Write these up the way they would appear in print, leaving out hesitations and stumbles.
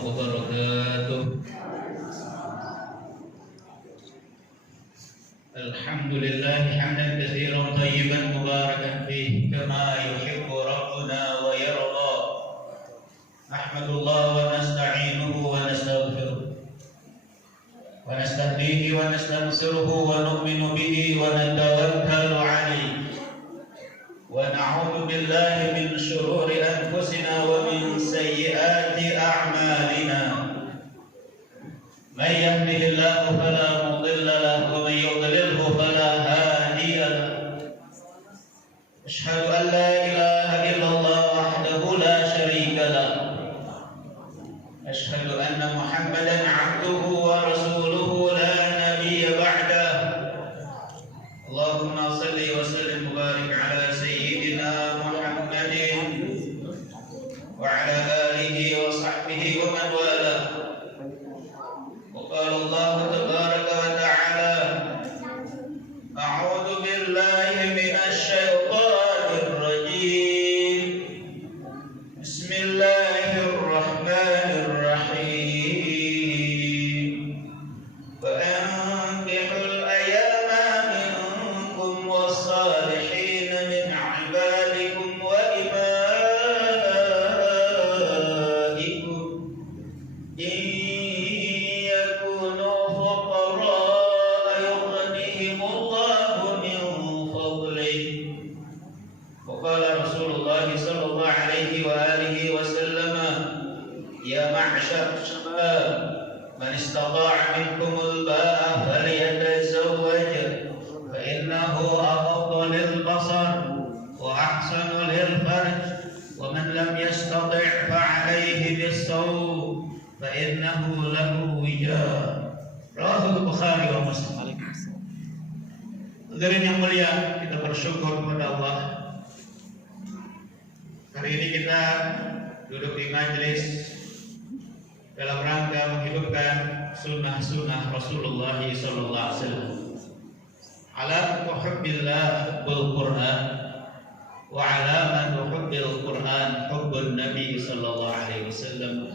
wabarakatuh. Alhamdulillah hamdan katsiran thayyiban mubarakan fihi kama yuhibbu rabbuna wa yarda. Nahmadullah wa nasta'inuhu wa nastaghfiruh wa nastahdihi wa nastansiruhu wa nu'minu bihi wa natawakkalu alayhi wa na'udzu billahi min shururi anfusina wa min sayyiati a'malina. Man yahdihillahu fala mudilla lahu wa man yudlilhu fala hadiya lahu. Asyhadu an la ilaha illallah wahdahu la syarika lahu. Asyhadu anna Muhammadan 'abduhu wa rasuluhu la nabiyya ba'dah. Allahumma shalli wa sallim wa barik ala sayyidina Muhammadin wa ala alihi wa sahbihi wa man wala. Wa qala Allah tabaraka wa ta'ala, a'udzu billahi minasy syaithanir rajim. Bismillahirrahmanirrahim. Wa ankihul ayama minkum was-salihin min 'ibadikum wa imaikum in yakunu fuqara yughnihimullahu min fadlihi. Wa qala Rasulullah sallallahu alaihi wa alihi wasallam, ya ma'syar syabab, man istata'a minkumul ba'a falyatazawwaj fa innahu aghaddu lil basar wa ahsanu lil farj, wa man lam yastati' fa 'alayhi bis-sawm fa innahu lahu wija. Rawahu Bukhari wa Muslim. Hadirin yang mulia, kita bersyukur kepada Allah. Hari ini kita duduk di majelis dalam rangka menghidupkan sunnah-sunnah Rasulullah sallallahu alaihi wasallam. Ala hubbillah bil Qur'an wa alamat hubbil Qur'an hubbun Nabi sallallahu alaihi wasallam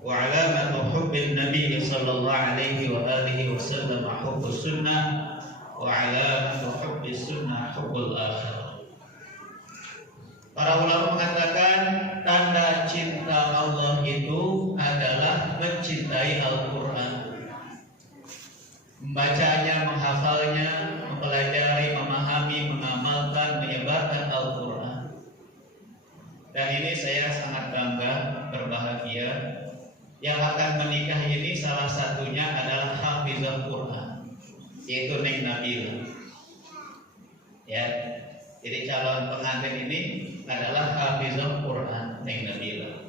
wa alamat hubbil Nabi sallallahu alaihi wa alihi wasallam hubbus sunnah wa alamat hubbis sunnah hubbul akhirah. Para ulama mengatakan tanda cinta Allah itu adalah mencintai Al-Quran, membacanya, menghafalnya, mempelajari, memahami, mengamalkan, menyebarkan Al-Quran. Dan ini saya sangat bangga, berbahagia. Yang akan menikah ini salah satunya adalah hafizah Quran, yaitu Neng Nabila. Ya, jadi calon pengantin ini adalah hafizah Quran Neng Nabila.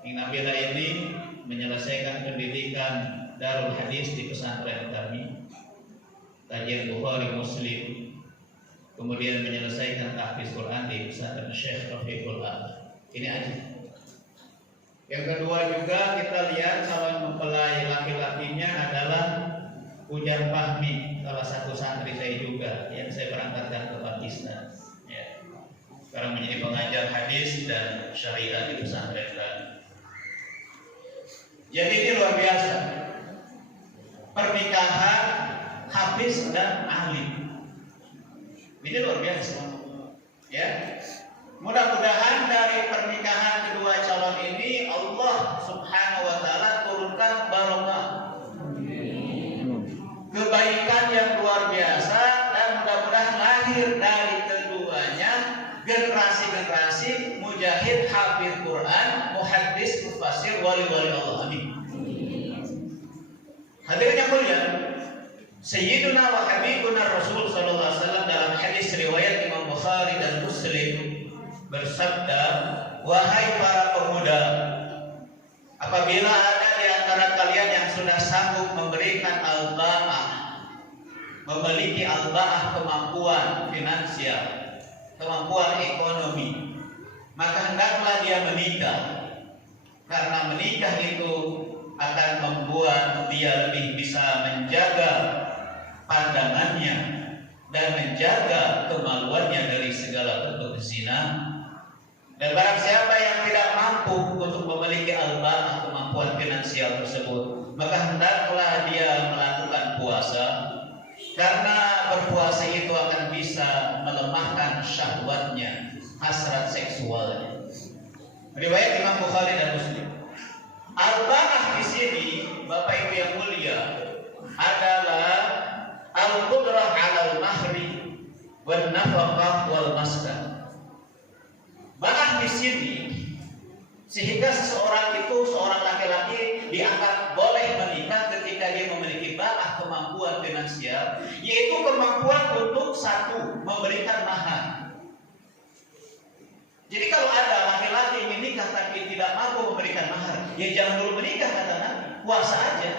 Neng Nabila ini menyelesaikan pendidikan Darul Hadis di pesantren kami, kajian Bukhari Muslim, kemudian menyelesaikan tahfiz Quran di pesantren Syekh Rafiqul A'la. Ini aja. Yang kedua juga kita lihat calon mempelai laki-lakinya adalah Ujar Fahmi, salah satu santri saya juga yang saya berangkatkan ke Pakistan. Ya. Sekarang menjadi pengajar hadis dan syariat di pesantren kami. Jadi ini luar biasa. Pernikahan hafiz dan alim. Ini luar biasa. Ya. Mudah-mudahan dari pernikahan kedua calon ini Allah Subhanahu wa taala turunkan barokah, kebaikan yang luar biasa, dan mudah-mudahan lahir dari keduanya generasi-generasi mujahid, hafid Quran, muhaddis, mufassir, wali-wali Allah. Amin. Hadirin yang mulia, Sayyiduna wa Habibuna Rasul sallallahu alaihi wasallam dalam hadis riwayat Imam Bukhari dan Muslim bersabda, wahai para pemuda, apabila ada di antara kalian yang sudah sanggup memberikan al-ba'ah, memiliki al-ba'ah, kemampuan finansial, kemampuan ekonomi, maka hendaklah dia menikah. Karena menikah itu akan membuat dia lebih bisa menjaga pandangannya dan menjaga kemaluannya dari segala bentuk zina. Dan barang siapa yang tidak mampu untuk memiliki al-ba'ah, kemampuan kemampuan finansial tersebut, maka hendaklah dia melakukan puasa, karena berpuasa itu akan bisa melemahkan syahwatnya, hasrat seksualnya. Riwayat Imam Bukhari dan Muslim. Al-Baqah di sini, Bapak Ibu yang mulia, adalah al-qudrah 'alal mahri wan nafaqah wal maskan. Baqah di sini sehingga seseorang itu, seorang laki-laki dianggap boleh menikah ketika dia memiliki baqah, kemampuan finansial, yaitu kemampuan untuk satu, memberikan mahar. Jadi kalau ada laki-laki ingin nikah tapi tidak mampu memberikan mahar, ya jangan dulu menikah, kata Nabi, puasa aja.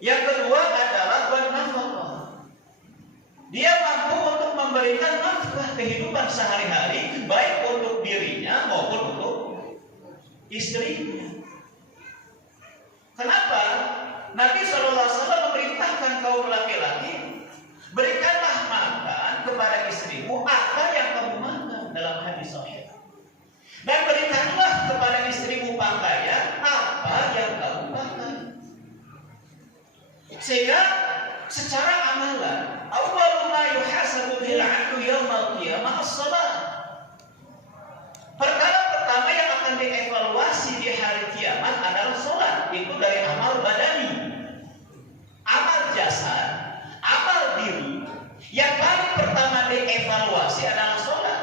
Yang kedua adalah bernafkah. Dia mampu untuk memberikan nafkah kehidupan sehari-hari, baik untuk dirinya maupun untuk istrinya. Kenapa? Nabi SAW memerintahkan kaum laki-laki, berikanlah makan kepada istrimu apa yang kamu makan, dalam hadis sahih. Dan berikanlah kepada istrimu pakaian apa yang kamu pakai. Sehingga secara amalan, awwalu ma yuhasabu bil 'abdu yaumal qiyamah as-shalah. Perkara pertama yang akan dievaluasi di hari kiamat adalah salat. Itu dari amal badani, amal jasad, amal diri. Yang paling pertama dievaluasi adalah salat.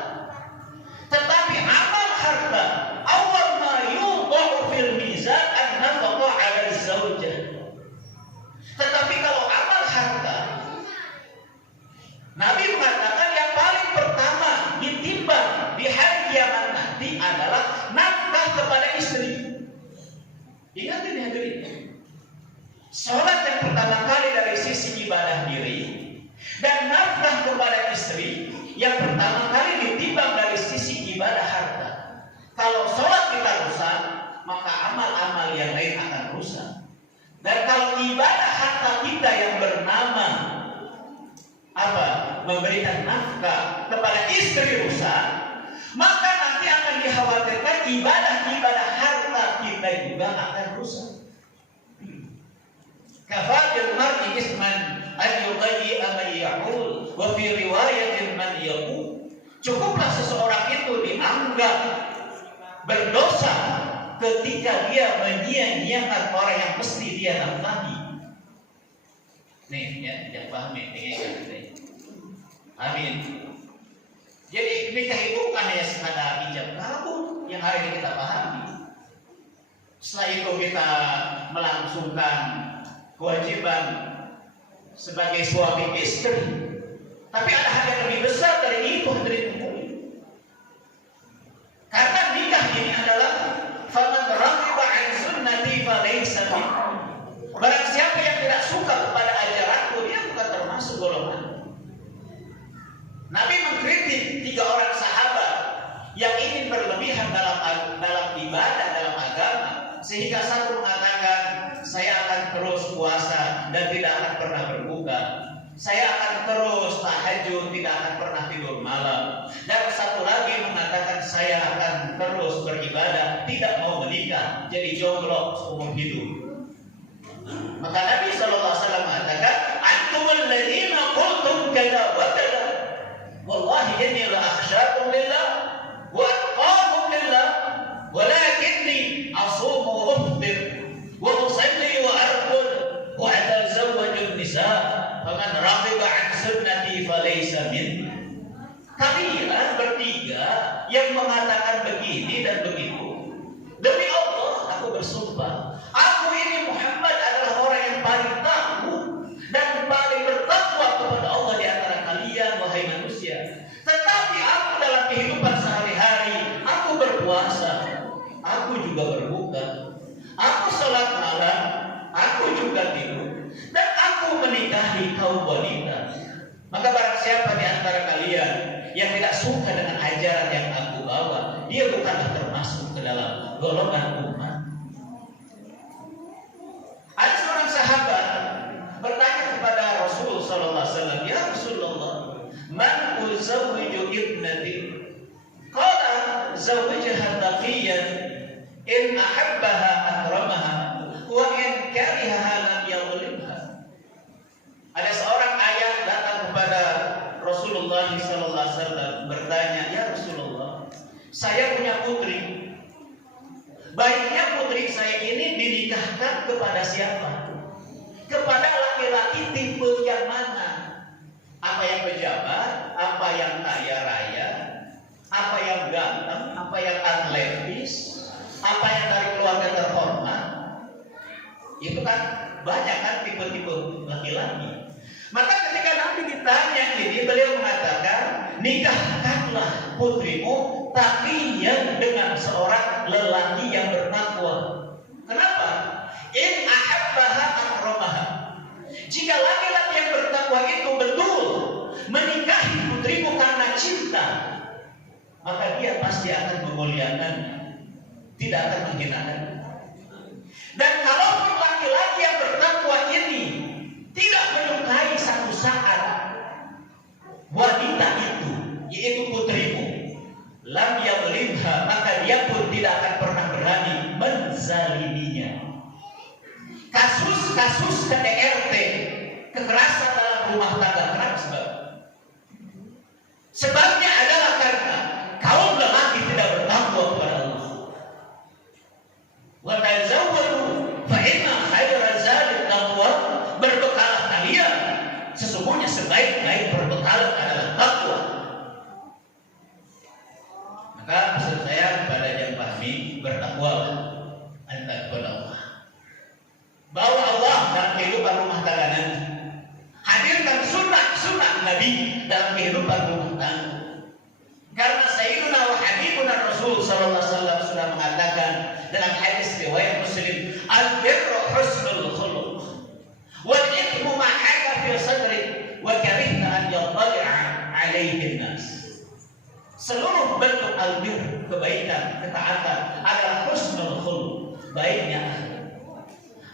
Tetapi amal harta, awal ma yudha'u fil mizan an-nafaqah 'ala az-zawjah. Tetapi kalau amal harta, Nabi mengatakan yang paling pertama ditimbang di hari kiamat nanti adalah nafkah kepada istri. Ingat ini hadirin. Salat yang pertama kali dari sisi ibadah diri, dan nafkah kepada istri yang pertama kali ditimbang dari sisi ibadah harta. Kalau salat kita rusak, maka amal-amal yang lain akan rusak. Dan kalau ibadah harta kita yang bernama memberikan nafkah kepada istri rusak, maka nanti akan dikhawatirkan ibadah-ibadah harta kita juga akan rusak. Kafa'il mar'i isman an yughayyi'a man ya'ul wa fi riwayatin man yaqul. Cukuplah seseorang itu dianggap berdosa ketika dia menyia-nyiakan orang yang mesti dia nafkahi. Nih ya, yang paham ini. Amin. Jadi nikah itu bukan hanya sekadar ijab kabul yang hari ini kita pahami. Setelah itu kita melangsungkan kewajiban sebagai suami istri. Tapi ada hal yang lebih besar dari itu, hadirin sekalian. Karena nikah ini adalah faman raghiba an sunnati falaysa minni. Barang siapa yang tidak suka kepada ajaranku, dia bukan termasuk golongan. Nabi mengkritik 3 orang sahabat yang ingin berlebihan dalam ibadah, dalam agama, sehingga satu mengatakan, saya akan terus puasa dan tidak akan pernah berbuka. Saya akan terus tahajud, tidak akan pernah tidur malam. Dan satu lagi mengatakan, saya akan terus beribadah, tidak mau menikah, jadi jomblo seumur hidup. Maka Nabi SAW mengatakan, antumul ladzina qultum kada wa kada. Wallahi inni la akhsyakum lillah wa atqakum lillah, walakinni asumu wa uftir wa usalli wa arqud wa atazawwaju an-nisa, faman raghiba an sunnati falaysa minni. Kalian bertiga yang mengatakan begini dan begitu, demi Allah aku bersumpah, aku ini Muhammad adalah orang yang paling tahu dan paling bertakwa kepada Allah di antara kalian, wahai manusia. Tetapi aku dalam kehidupan sehari-hari, aku berpuasa, aku juga berbuka, aku sholat malam, aku juga tidur, dan aku menikahi kaum wanita. Maka barang siapa di antara kalian yang tidak suka dengan ajaran yang aku bawa, dia bukanlah termasuk ke dalam golongan umat. Ada seorang sahabat bertanya kepada Rasul sallallahu alaihi wasallam, "Ya Rasulullah, man uzawwiju ibnati?" Qala zawwajaha taqiyan in ahab ahabbaha akramaha wa in karihaha lam yadhlimha. Ada seorang ayah datang kepada Rasulullah SAW bertanya, "Ya Rasulullah, saya punya putri. Baiknya putri saya ini dinikahkan kepada siapa? Kepada laki-laki tipe yang mana? Apa yang pejabat? Apa yang kaya raya? Apa yang ganteng? Apa yang atletis? Apa yang dari keluarga terhormat?" Itu kan banyak kan tipe-tipe laki-laki. Maka ketika Nabi ditanya ini, beliau mengatakan, nikahkanlah putrimu, tapi yang dengan seorang lelaki yang bertakwa. Kenapa? In ahabbaha akramaha. Jika laki-laki yang bertakwa itu betul menikahi putrimu karena cinta, maka dia pasti akan memuliakannya, tidak akan menghinakan. Dan kalaupun laki-laki yang bertakwa ini tidak menyukai satu saat wanita itu, yaitu putrimu, lam yadhlimha, maka dia pun tidak akan pernah berani menzaliminya. Kasus-kasus KDRT, kekerasan dalam rumah tangga, kenapa sebab? Sebabnya adalah karena kaum lelaki tidak bertakwa kepada Allah. Wa tazawwadu fa inna khayra zadi taqwa. Berbekalah kalian, sesungguhnya sebaik-baik perbekalan adalah takwa. Maka pesan saya kepada yang pahami, bertakwalah anta kepada Allah. Bawa Allah dalam kehidupan rumah tangga nanti. Hadirkan sunnah Nabi dalam kehidupan rumah tangga. Karena Sayyiduna wa Habibuna Rasul sallallahu alaihi wasallam sudah mengatakan dalam hadis riwayat Muslim, al-birru husnul khuluq wal ithmu ma haka fi sadrik wa karihta an yattali'a alaihi nas. Seluruh bentuk albir, kebaikan, ketaatan adalah husnul khuluq, baiknya akhlak.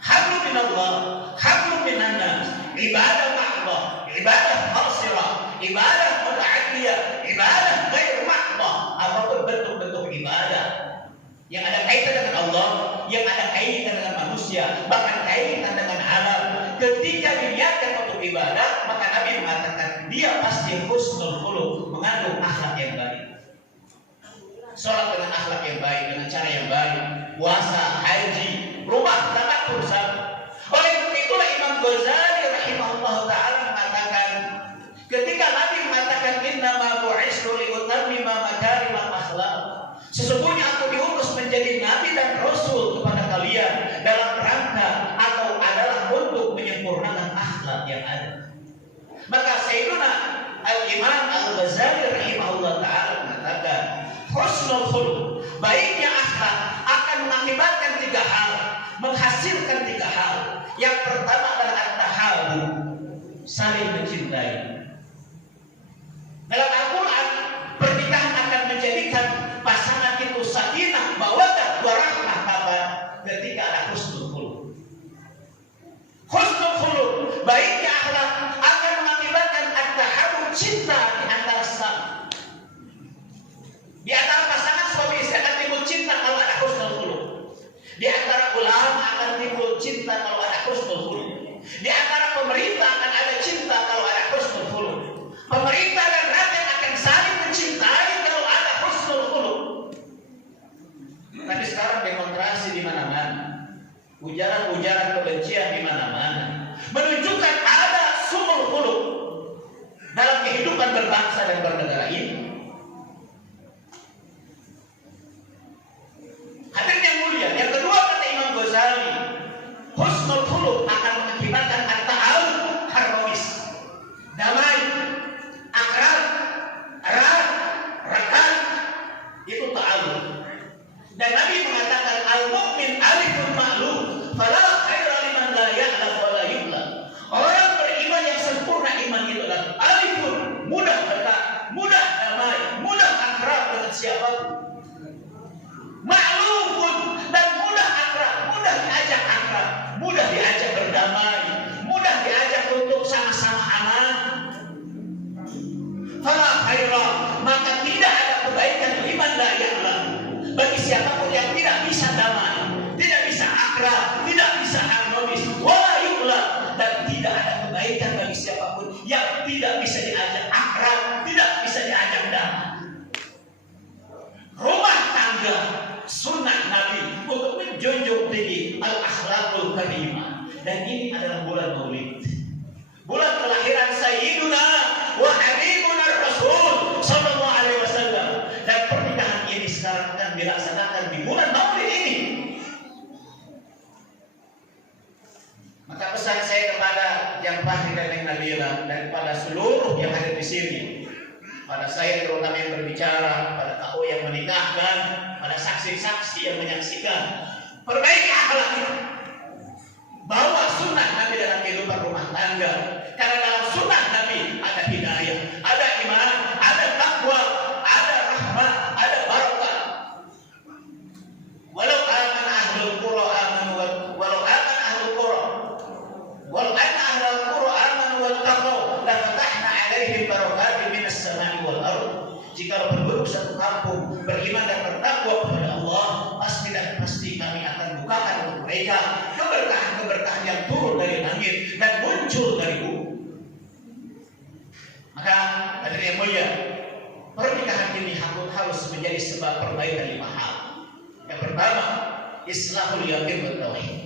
Hablu minallah, hablu minan nas, ibadah ma'allah, ibadah khasirah, ibadah muta'addiyah, ibadah ghair ma'allah. Apapun bentuk-bentuk ibadah yang ada kaitan dengan Allah, yang ada kaitan dengan manusia, bahkan kaitan dengan alam, ketika diniatkan untuk ibadah, maka Nabi mengatakan dia pasti husnul khuluq, mengandung akhlak yang baik. Sholat dengan akhlak yang baik, dengan cara yang baik, puasa, haji, rumah tangga bersama. Oleh karena itulah Imam Ghazali rahimahullah taala mengatakan, ketika Nabi mengatakan innama bu'istu li utammima makarimal akhlaq, sesungguhnya aku diutus menjadi nabi dan rasul kepada kalian dalam rangka atau adalah untuk menyempurnakan akhlak yang ada. Maka Sayyiduna Al-Imam Al-Ghazali rahimahullah taala mengatakan, husnul khuluq, baiknya akhlak akan mengakibatkan 3 hal, menghasilkan 3 hal. Yang pertama adalah at-tahabbu, saling mencintai. Dalam Al-Quran, pernikahan akan menjadikan pasangan itu sakinah, mawaddah, warahmah kapan? Ketika ada husnul khuluq. Husnul khuluq, baiknya akhlak akan mengakibatkan at-tahabbu, cinta di antara sesama. Di antara pasangan suami istri akan timbul cinta kalau ada husnul khuluq. Di antara ulama akan timbul cinta kalau ada husnul khuluq. Di antara pemerintah akan ada cinta kalau ada husnul khuluq. Pemerintah dan rakyat akan saling mencintai kalau ada husnul khuluq. Tapi sekarang demonstrasi di mana-mana, ujaran-ujaran kebencian di mana-mana, menunjukkan ada su'ul khuluq dalam kehidupan berbangsa dan bernegara ini. Hadirin yang mulia, yang kedua kata Imam Ghazali, husnul khuluq akan mengakibatkan at-ta'awun harmonis, damai, akrab, erat, rekan, itu ta'awun. Dan Nabi mengatakan al-mu'min alifun ma'lum, fala khaira liman la ya'laf wa la yu'lam. Orang beriman yang sempurna iman itu adalah alifun, mudah dekat, mudah Syahru Karimah, dan ini adalah bulan Maulid, bulan kelahiran Sayyiduna wa Habibuna Rasul sallallahu alaihi wasallam. Dan pernikahan ini sekarang akan dilaksanakan di bulan Maulid ini. Maka pesan saya kepada yang Fahri dan yang Nabila dan kepada seluruh yang hadir di sini, pada saya terutama yang berbicara, pada KO yang menikahkan, pada saksi-saksi yang menyaksikan, perbaiki akhlak kita, bawa sunnah Nabi dalam kehidupan rumah tangga. Karena dalam sunnah Nabi ada hidayah, ada iman, ada takwa, ada rahmat, ada barakah. Walau aman ahlul qura amanu walau aman ahlul qura walau anna ahlul qura amanu wattaqau la fatahna alaihim barakatin minas samai wal ardh. Jika penduduk satu kampung beriman dan bertakwa kepada Allah, pasti dan pasti kami akan bukakan untuk mereka keberkahan-keberkahan yang turun dari langit dan muncul dari bumi. Maka hadirin yang mulia, pernikahan ini harus menjadi sebab perbaikan 5 hal. Yang pertama, islahul yaqin wa tauhid.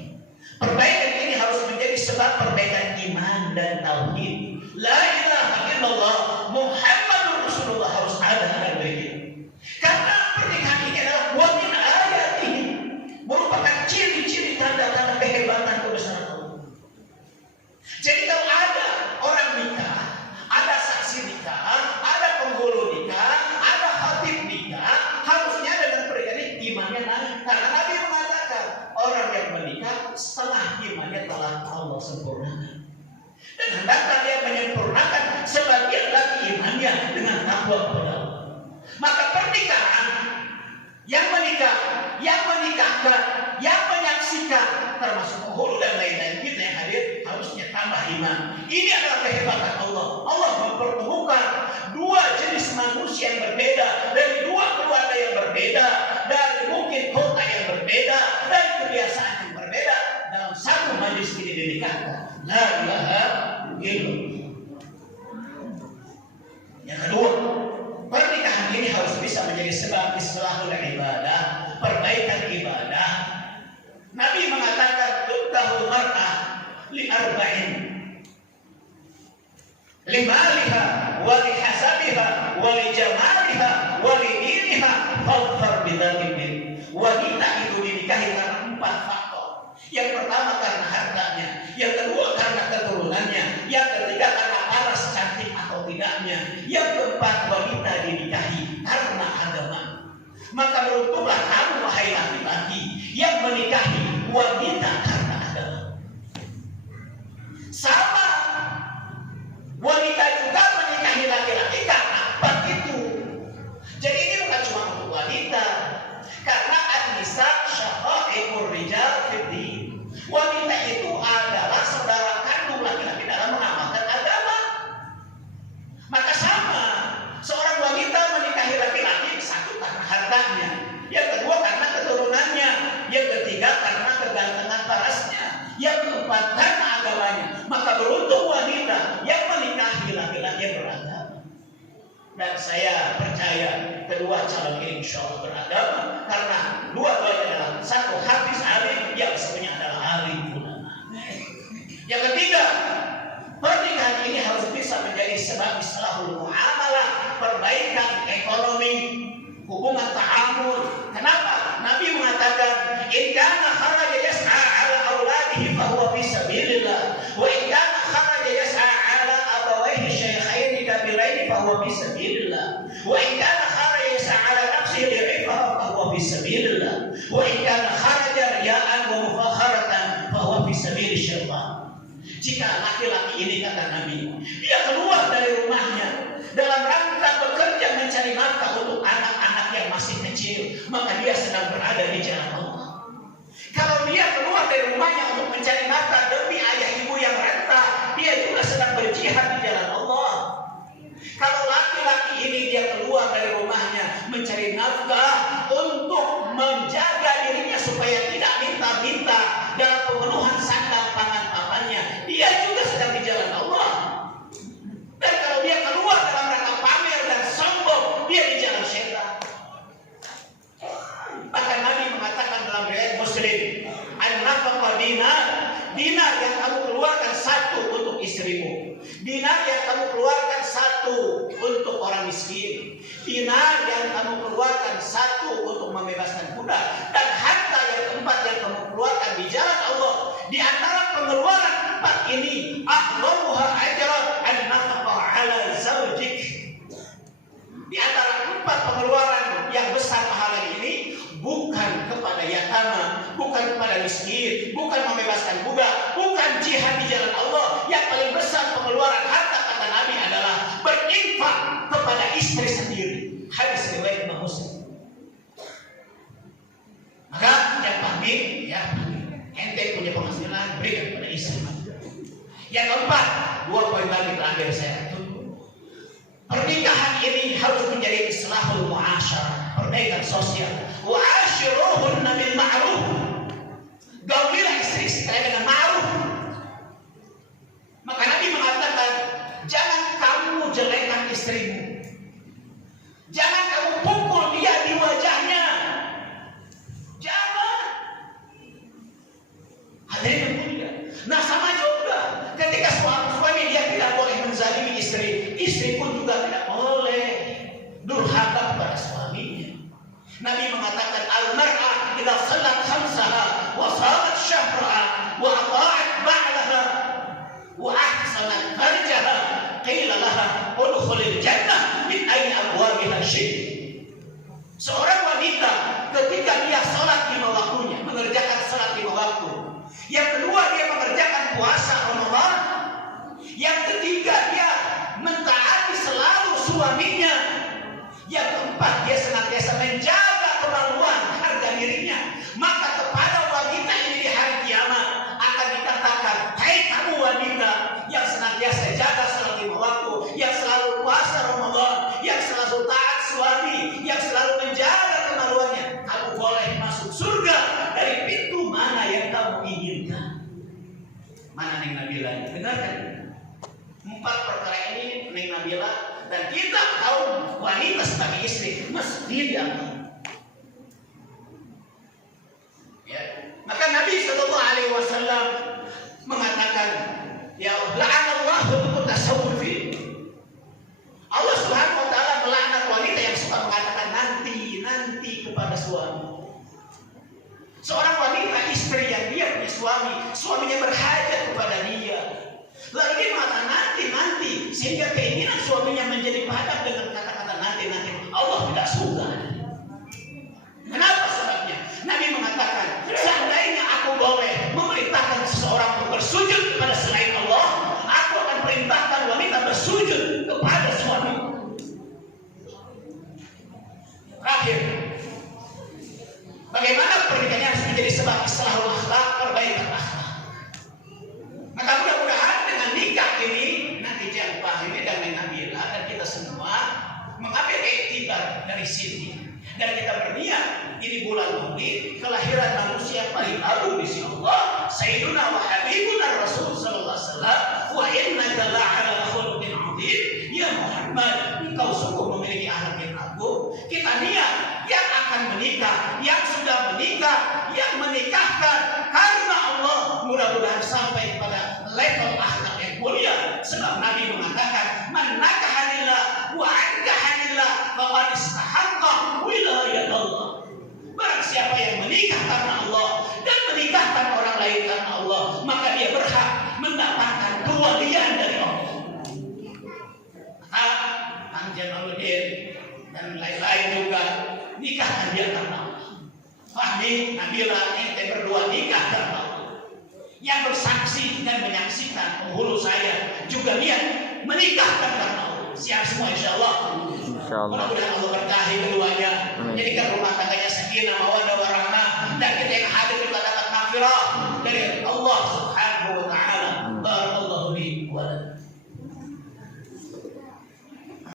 Perbaikan ini harus menjadi sebab perbaikan iman dan tauhid. La ilaha illallah Muhammadur Rasulullah harus ada dalam diri kita. Karena pernikahan ini adalah wa min ayatihi, merupakan ciri-ciri tanda-tanda kehebatan kebesaran Allah. Jadi kalau ada orang nikah, ada saksi nikah, ada penghulu nikah, ada khatib nikah, harusnya dengan pernikahan ini imannya naik. Karena Nabi mengatakan orang yang menikah setengah imannya telah Allah sempurnakan. Dan hendaklah dia menyempurnakan sebagian lagi imannya dengan takwa kepada Allah. Maka pernikahan, yang menikah, yang menikahkan, yang menyaksikan, termasuk penghulu dan lain-lain kita yang hadir, harusnya tambah iman. Ini adalah kehebatan Allah. Allah mempertemukan 2 jenis manusia yang berbeda, dari 2 keluarga yang berbeda, dari mungkin kota yang berbeda, dari kebiasaan yang berbeda, dalam satu majlis ini dinikahkan. La ilaha illallah. Yang kedua, pernikahan ini harus bisa menjadi sebab islahul ibadah, perbaikan ibadah. Nabi mengatakan tunkahul mar'ah li arba'in, limaliha wa li hasabiha wa li jamaliha wa li diniha fadfar bidzati din. Wanita itu dinikahi karena 4 faktor. Yang pertama karena hartanya, yang kedua karena keturunannya, yang ketiga karena paras cantik atau tidaknya, yang keempat wanita dinikahi karena agama. Maka beruntunglah kamu wahai laki-laki yang menikahi wanita karena agama. Sama wanita juga menikahi laki-laki karena apa itu. Jadi ini bukan cuma untuk wanita, karena an-nisa syaqaiqur rijal fid din. Wanita itu adalah saudara kandung laki-laki dalam mengamalkan agama. Maka sama, seorang wanita menikahi laki-laki, satu karena hartanya, yang kedua karena keturunannya, yang ketiga karena kegantengan parasnya, yang keempat karena agamanya. Maka beruntung wanita yang menikahi laki-laki yang beragama. Dan saya percaya kedua calon ini insya Allah beragama, karena dua-duanya adalah satu hafiz alim, yang satunya adalah alim ulama. Yang ketiga, pernikahan ini harus bisa menjadi sebab islahul muamalah, perbaikan ekonomi, hubungan ta'amul. Kenapa? Nabi mengatakan, in kana kharaja yas'a ala auladihi fa huwa fi sabilillah, wa in kana kharaja yas'a ala abawayhi syaykhaini kabiraini fa huwa fi sabilillah, wa in kana kharaja yas'a ala nafsihi li'ifa fa huwa fi sabilillah, wa in kana kharaja riya'an wa mufakharatan fa huwa fi sabilil syaitan. Jika laki-laki ini, kata Nabi, dia keluar dari rumahnya dalam rangka bekerja mencari nafkah untuk anak-anak yang masih kecil, maka dia sedang berada di jalan Allah. Kalau dia keluar dari rumahnya untuk mencari nafkah demi ayah ibu yang renta, dia juga sedang berjihad di jalan Allah. Kalau laki-laki ini dia keluar dari rumahnya mencari nafkah untuk menjaga dirinya supaya tidak minta-minta dalam pemenuhan sandang pangan papannya, dia juga sedang di jalan Allah. Dan kalau dia keluar dalam rangka pamer dan sombong, dia di jalan syaitan. Bahkan Nabi mengatakan dalam riwayat Muslim, an-nafaqah dinar dinar yang kamu keluarkan satu untuk istrimu, dinar yang kamu keluarkan satu untuk orang miskin, dinar yang kamu keluarkan satu untuk membebaskan budak, dan harta yang keempat yang kamu keluarkan di jalan Allah. Di antara pengeluaran empat ini, a'dhamuha ajran an-nafaqah 'ala zawjik. Di antara empat pengeluaran yang besar pahala ini, bukan kepada yatama, bukan kepada miskin, bukan membebaskan budak, bukan jihad di jalan Allah. Yang paling besar pengeluaran harta, kata Nabi, adalah berinfak kepada istri sendiri. Hadis riwayat Imam Muslim. Maka yang pamit, ya ente punya penghasilan, berikan kepada istri. Yang keempat, dua poin lagi terakhir saya. Pernikahan ini harus menjadi islahul muasyarah, perbaikan sosial. Wa ashiruhunna bil ma'ruf. Gaulilah istri kalian dengan ma'ruf. Maka Nabi mengatakan, jangan kamu jelekkan istrimu. Jangan kamu pukul dia di wajahnya. Jangan. Hadirin yang mulia. Nah, sama juga ketika suami dia tidak boleh menzalimi istri, istri pun juga tidak boleh durhaka kepada suaminya. Nabi mengatakan, al-mar'ah idza salat khamsaha wa salat syahraha wa ata'at ba'daha wa ahsanat farjaha qila laha udkhulil jannah min ayyi abwabiha syi'ti. Seorang wanita ketika dia salat lima waktunya, mengerjakan salat lima waktu. Yang kedua, dia mengerjakan puasa Ramadan. Yang ketiga, dia mentaati selalu suaminya. Yang keempat, dia senantiasa menjaga kemaluan harga dirinya. Maka kepada wanita ini di hari kiamat akan dikatakan, hai kamu wanita yang senantiasa jaga salat lima waktu, yang selalu puasa Ramadan, yang selalu taat suami, yang selalu menjaga kemaluannya, kamu boleh masuk surga dari pintu mana yang kamu inginkan. Mana Neng Nabila? Dengarkan. Empat perkara ini Neng Nabila dan kita kaum wanita sebagai istri mesti diamalkan. Ya. Maka Nabi SAW mengatakan, ya la'anallahu mutasawwifin. Allah Subhanahu wa taala melaknat wanita yang suka mengatakan nanti kepada suami. Seorang wanita istri yang dia punya suami, suaminya berhajat kepada dia, lalu dia mengatakan nanti, sehingga keinginan suaminya menjadi padat dengan kata-kata nanti. Allah tidak suka. Kenapa sebabnya? Nabi mengatakan, seandainya aku boleh memerintahkan seseorang untuk bersujud kepada selain Allah, aku akan perintahkan wanita bersujud kepada suami. Terakhir, bagaimana pernikahannya harus menjadi sebab islahul akhlak, perbaikan akhlak. Maka mudah-mudahan dengan nikah ini nanti Jangan Fahmi dan Nabila dan kita semua mengambil iktibar dari sini. Dan kita berniat ini bulan Maulid, kelahiran manusia paling agung di sisi Allah, Sayyiduna wa Habibuna Rasul sallallahu alaihi wasallam, wa innaka la'ala khuluqin 'adzim. Ya Muhammad, engkau sungguh memiliki akhlak yang agung. Kita niat yang akan menikah, yang sudah menikah, yang menikahkan karena Allah, mudah-mudahan sampai pada level akhlak yang mulia. Sebab Nabi mengatakan, man nakahanillah wa ankahanillah faqad istahaqqa wilayat Allah. Barang siapa yang menikah karena Allah dan menikahkan orang lain karena Allah, maka dia berhak mendapatkan kewalian dari Allah. Kang Jamaluddin dan lain-lain juga nikahkan dia karena Allah. Fahmi, Nabila, ente berdua nikah karena Allah. Yang bersaksi dan menyaksikan penghulu saya juga niat menikahkan karena Allah. Siap semua insyaallah. Mudah-mudahan Allah berkahi keduanya, jadikan rumah tangganya sakinah, mawaddah warahmah, dan kita yang hadir juga dapat maghfirah dari Allah.